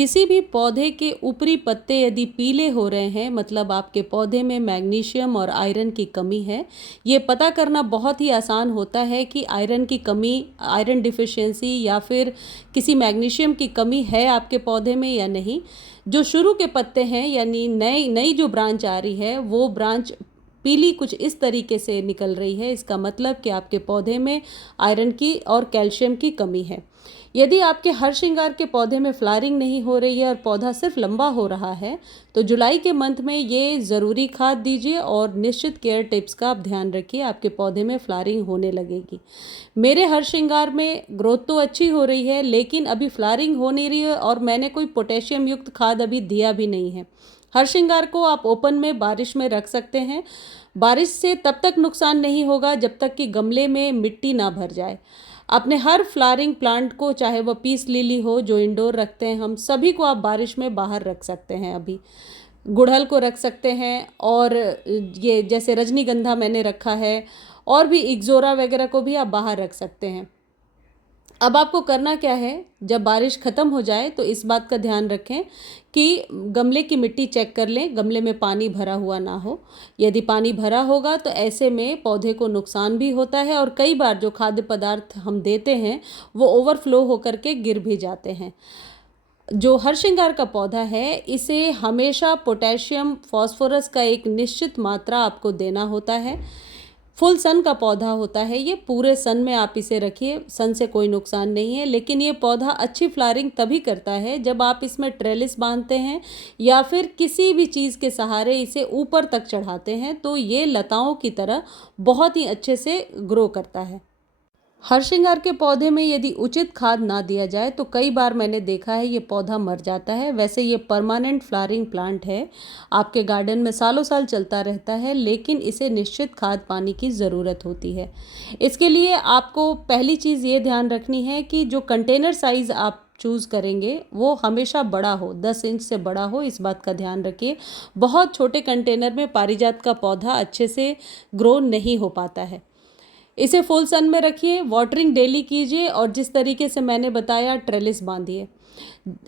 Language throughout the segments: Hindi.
किसी भी पौधे के ऊपरी पत्ते यदि पीले हो रहे हैं, मतलब आपके पौधे में मैग्नीशियम और आयरन की कमी है। ये पता करना बहुत ही आसान होता है कि आयरन की कमी, आयरन डिफिशियंसी या फिर किसी मैग्नीशियम की कमी है आपके पौधे में या नहीं। जो शुरू के पत्ते हैं यानी नई नई जो ब्रांच आ रही है, वो ब्रांच पीली कुछ इस तरीके से निकल रही है, इसका मतलब कि आपके पौधे में आयरन की और कैल्शियम की कमी है। यदि आपके हर श्रृंगार के पौधे में फ्लावरिंग नहीं हो रही है और पौधा सिर्फ लंबा हो रहा है, तो जुलाई के मंथ में ये ज़रूरी खाद दीजिए और निश्चित केयर टिप्स का आप ध्यान रखिए, आपके पौधे में फ्लावरिंग होने लगेगी। मेरे हर श्रृंगार में ग्रोथ तो अच्छी हो रही है, लेकिन अभी फ्लावरिंग हो नहीं रही है और मैंने कोई पोटेशियम युक्त खाद अभी दिया भी नहीं है। हर श्रृंगार को आप ओपन में बारिश में रख सकते हैं। बारिश से तब तक नुकसान नहीं होगा जब तक कि गमले में मिट्टी ना भर जाए। अपने हर फ्लावरिंग प्लांट को, चाहे वह पीस लिली हो जो इंडोर रखते हैं, हम सभी को आप बारिश में बाहर रख सकते हैं। अभी गुड़हल को रख सकते हैं और ये जैसे रजनीगंधा मैंने रखा है, और भी इग्जोरा वगैरह को भी आप बाहर रख सकते हैं। अब आपको करना क्या है, जब बारिश ख़त्म हो जाए तो इस बात का ध्यान रखें कि गमले की मिट्टी चेक कर लें, गमले में पानी भरा हुआ ना हो। यदि पानी भरा होगा तो ऐसे में पौधे को नुकसान भी होता है और कई बार जो खाद्य पदार्थ हम देते हैं वो ओवरफ्लो होकर के गिर भी जाते हैं। जो हर श्रृंगार का पौधा है, इसे हमेशा पोटेशियम, फास्फोरस का एक निश्चित मात्रा आपको देना होता है। फुल सन का पौधा होता है ये, पूरे सन में आप इसे रखिए, सन से कोई नुकसान नहीं है। लेकिन ये पौधा अच्छी फ्लावरिंग तभी करता है जब आप इसमें ट्रेलिस बांधते हैं या फिर किसी भी चीज़ के सहारे इसे ऊपर तक चढ़ाते हैं, तो ये लताओं की तरह बहुत ही अच्छे से ग्रो करता है। हर श्रृंगार के पौधे में यदि उचित खाद ना दिया जाए तो कई बार मैंने देखा है ये पौधा मर जाता है। वैसे ये परमानेंट फ्लावरिंग प्लांट है, आपके गार्डन में सालों साल चलता रहता है, लेकिन इसे निश्चित खाद पानी की ज़रूरत होती है। इसके लिए आपको पहली चीज़ ये ध्यान रखनी है कि जो कंटेनर साइज़ आप चूज़ करेंगे वो हमेशा बड़ा हो, 10 इंच से बड़ा हो, इस बात का ध्यान रखिए। बहुत छोटे कंटेनर में पारिजात का पौधा अच्छे से ग्रो नहीं हो पाता है। इसे फुल सन में रखिए, वाटरिंग डेली कीजिए और जिस तरीके से मैंने बताया ट्रेलिस बांधिए।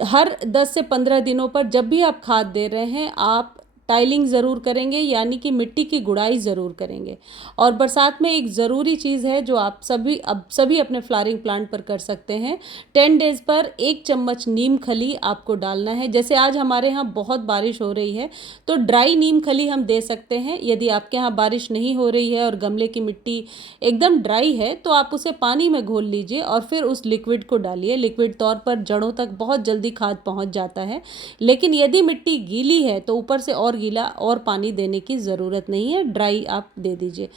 हर 10 से 15 दिनों पर जब भी आप खाद दे रहे हैं, आप टाइलिंग ज़रूर करेंगे, यानी कि मिट्टी की गुड़ाई ज़रूर करेंगे। और बरसात में एक ज़रूरी चीज़ है जो आप सभी अपने फ्लावरिंग प्लांट पर कर सकते हैं। 10 डेज़ पर 1 चम्मच नीम खली आपको डालना है। जैसे आज हमारे यहाँ बहुत बारिश हो रही है तो ड्राई नीम खली हम दे सकते हैं। यदि आपके यहाँ बारिश नहीं हो रही है और गमले की मिट्टी एकदम ड्राई है तो आप उसे पानी में घोल लीजिए और फिर उस लिक्विड को डालिए। लिक्विड तौर पर जड़ों तक बहुत जल्दी खाद पहुँच जाता है। लेकिन यदि मिट्टी गीली है तो ऊपर से और गीला और पानी देने की ज़रूरत नहीं है, ड्राई आप दे दीजिए।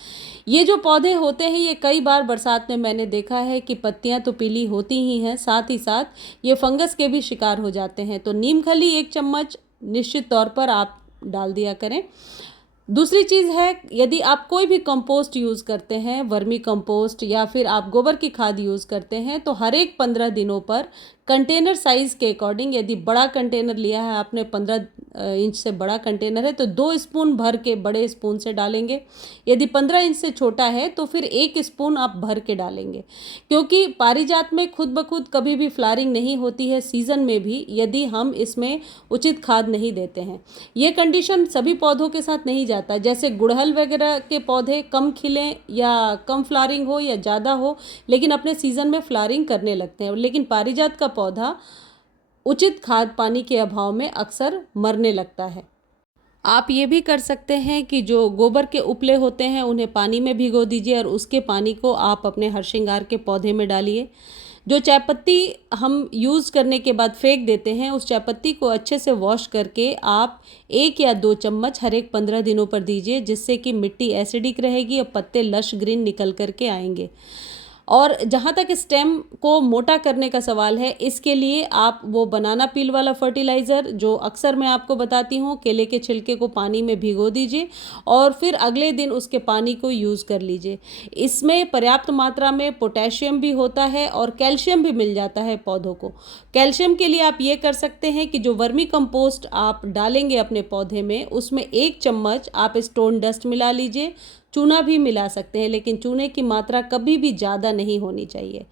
ये जो पौधे होते हैं, ये कई बार बरसात में मैंने देखा है कि पत्तियां तो पीली होती ही हैं, साथ ही साथ ये फंगस के भी शिकार हो जाते हैं। तो नीम खली 1 चम्मच निश्चित तौर पर आप डाल दिया करें। दूसरी चीज़ है, यदि आप कोई भी कंपोस्ट यूज़ करते हैं, वर्मी कंपोस्ट या फिर आप गोबर की खाद यूज़ करते हैं, तो हर एक 15 दिनों पर कंटेनर साइज़ के अकॉर्डिंग, यदि बड़ा कंटेनर लिया है आपने, 15 इंच से बड़ा कंटेनर है तो 2 स्पून भर के बड़े स्पून से डालेंगे। यदि 15 इंच से छोटा है तो फिर 1 स्पून आप भर के डालेंगे। क्योंकि पारिजात में खुद ब खुद कभी भी फ्लावरिंग नहीं होती है सीज़न में भी, यदि हम इसमें उचित खाद नहीं देते हैं। ये कंडीशन सभी पौधों के साथ नहीं जाता। जैसे गुड़हल वगैरह के पौधे कम खिलें या कम फ्लावरिंग हो या ज़्यादा हो, लेकिन अपने सीज़न में फ्लावरिंग करने लगते हैं। लेकिन पारिजात का पौधा उचित खाद पानी के अभाव में अक्सर मरने लगता है। आप ये भी कर सकते हैं कि जो गोबर के उपले होते हैं उन्हें पानी में भिगो दीजिए और उसके पानी को आप अपने हर श्रृंगार के पौधे में डालिए। जो चायपत्ती हम यूज़ करने के बाद फेंक देते हैं, उस चायपत्ती को अच्छे से वॉश करके आप 1 या 2 चम्मच हर एक 15 दिनों पर दीजिए, जिससे कि मिट्टी एसिडिक रहेगी और पत्ते लश ग्रीन निकल करके आएंगे। और जहाँ तक स्टेम को मोटा करने का सवाल है, इसके लिए आप वो बनाना पील वाला फर्टिलाइज़र जो अक्सर मैं आपको बताती हूँ, केले के छिलके को पानी में भिगो दीजिए और फिर अगले दिन उसके पानी को यूज़ कर लीजिए। इसमें पर्याप्त मात्रा में पोटेशियम भी होता है और कैल्शियम भी मिल जाता है पौधों को। कैल्शियम के लिए आप ये कर सकते हैं कि जो वर्मी कंपोस्ट आप डालेंगे अपने पौधे में, उसमें 1 चम्मच आप स्टोन डस्ट मिला लीजिए। चूना भी मिला सकते हैं, लेकिन चूने की मात्रा कभी भी ज़्यादा नहीं होनी चाहिए।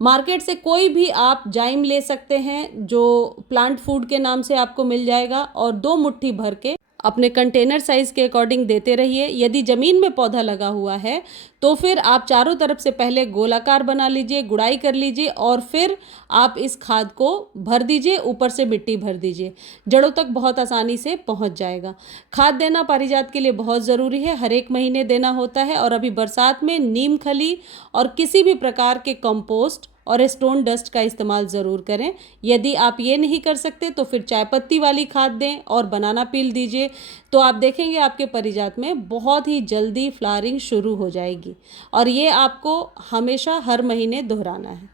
मार्केट से कोई भी आप जाइम ले सकते हैं जो प्लांट फूड के नाम से आपको मिल जाएगा, और 2 मुट्ठी भर के अपने कंटेनर साइज़ के अकॉर्डिंग देते रहिए। यदि ज़मीन में पौधा लगा हुआ है तो फिर आप चारों तरफ से पहले गोलाकार बना लीजिए, गुड़ाई कर लीजिए, और फिर आप इस खाद को भर दीजिए, ऊपर से मिट्टी भर दीजिए, जड़ों तक बहुत आसानी से पहुंच जाएगा। खाद देना पारिजात के लिए बहुत ज़रूरी है, हर एक महीने देना होता है। और अभी बरसात में नीम खली और किसी भी प्रकार के कंपोस्ट और स्टोन डस्ट का इस्तेमाल ज़रूर करें। यदि आप ये नहीं कर सकते तो फिर चाय पत्ती वाली खाद दें और बनाना पील दीजिए, तो आप देखेंगे आपके पारिजात में बहुत ही जल्दी फ्लावरिंग शुरू हो जाएगी। और ये आपको हमेशा हर महीने दोहराना है।